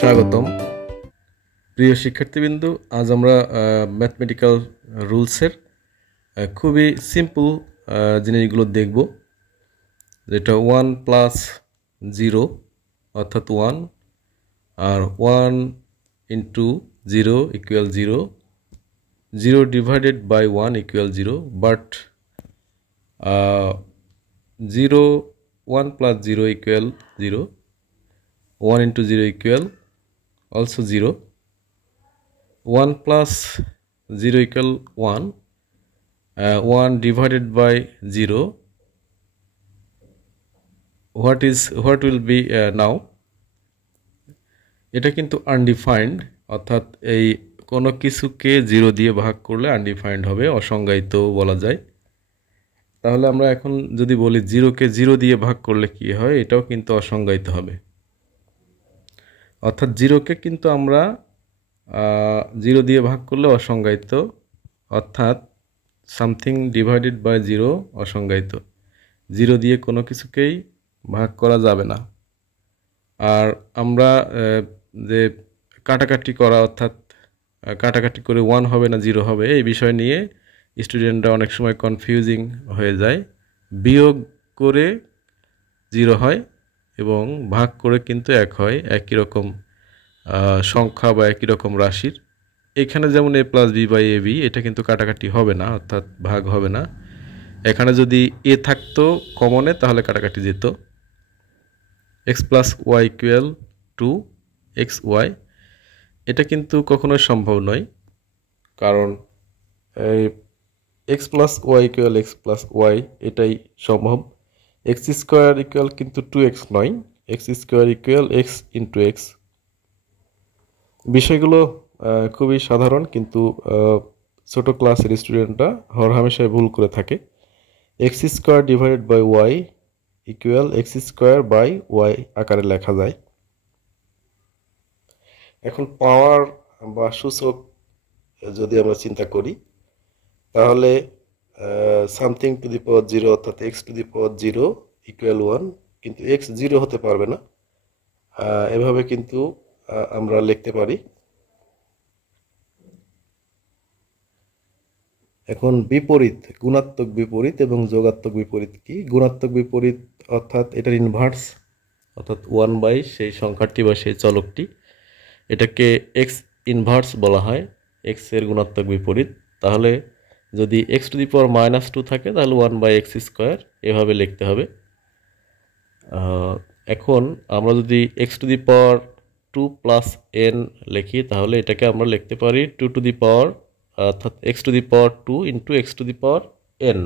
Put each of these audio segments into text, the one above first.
স্বাগতম প্রিয় শিক্ষার্থীবৃন্দ। আজ আমরা ম্যাথমেটিক্যাল রুলসের খুবই সিম্পল জিনিসগুলো দেখব, যেটা 1 প্লাস 0 অর্থাৎ 1 আর 1 into 0 equal 0, 0 divided by 1 equal 0, but 0 1 plus 0 equal 0, 1 into 0 equal also 0, 1 plus 0 equal 1, 1 divided by 0, what will be now? এটা কিন্তু আনডিফাইন্ড, অর্থাৎ এই কোনো কিছুকে 0 দিয়ে ভাগ করলে আনডিফাইন্ড হবে, অসংজ্ঞায়িত বলা যায়। তাহলে আমরা এখন যদি বলি 0কে 0 দিয়ে ভাগ করলে কি হয়, এটাও কিন্তু অসংজ্ঞায়িত হবে। অর্থাৎ 0কে কিন্তু আমরা 0 দিয়ে ভাগ করলে অসংজ্ঞায়িত, অর্থাৎ সামথিং ডিভাইডেড বাই 0 অসংজ্ঞায়িত। 0 দিয়ে কোনো কিছুকেই ভাগ করা যাবে না। আর আমরা যে কাটাকাটি করা, অর্থাৎ কাটাকাটি করে 1 হবে না 0 হবে, এই বিষয় নিয়ে স্টুডেন্টরা অনেক সময় কনফিউজিং হয়ে যায়। বিয়োগ করে 0 হয় এবং ভাগ করে কিন্তু 1 হয়, একই রকম সংখ্যা বা একই রকম রাশির। এখানে যেমন a plus b by a b, এটা কিন্তু কাটাকাটি হবে না, অর্থাৎ ভাগ হবে না। এখানে যদি এ থাকতো কমনে তাহলে কাটাকাটি যেত। X plus y equal to x y, এটা কিন্তু কখনোই সম্ভব নয়, কারণ এই x plus y equal x plus y এটাই সম্ভব। এক্স স্কোয়ার ইকুয়াল কিন্তু 2x নয়, x square equal x into x. বিষয়গুলো খুবই সাধারণ, কিন্তু ছোট ক্লাসের স্টুডেন্টরা হরহামেশাই ভুল করে থাকে। X square divided by y equal x square by y আকারে লেখা যায়। এখন পাওয়ার বা সূচক যদি আমরা চিন্তা করি, তাহলে সামথিং টু দি পাওয়ার 0 অর্থাৎ x to the power 0 equal 1, কিন্তু এক্স 0 হতে পারবে না। এভাবে কিন্তু আমরা লিখতে পারি। এখন বিপরীত, গুণাত্মক বিপরীত এবং যোগাত্মক বিপরীত কি? গুণাত্মক বিপরীত অর্থাৎ এটার ইনভার্স, অর্থাৎ 1 বাই সেই সংখ্যাটি বা সেই চলকটি, এটাকে এক্স ইনভার্স বলা হয়, এক্স এর গুণাত্মক বিপরীত। তাহলে যদি এক্স টু দি পাওয়ার -2 থাকে তাহলে 1 বাই এক্স স্কোয়ার, এভাবে লিখতে হবে। এখন আমরা যদি x to the power 2 plus N লিখি, তাহলে এটাকে আমরা লিখতে পারি 2 টু দি পাওয়ার, অর্থাৎ x to the power 2 into x to the power N.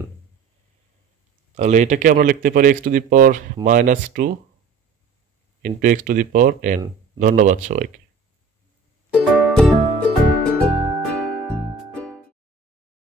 তাহলে এটাকে আমরা লিখতে পারি x to the power -2 into x to the power N. ধন্যবাদ সবাইকে।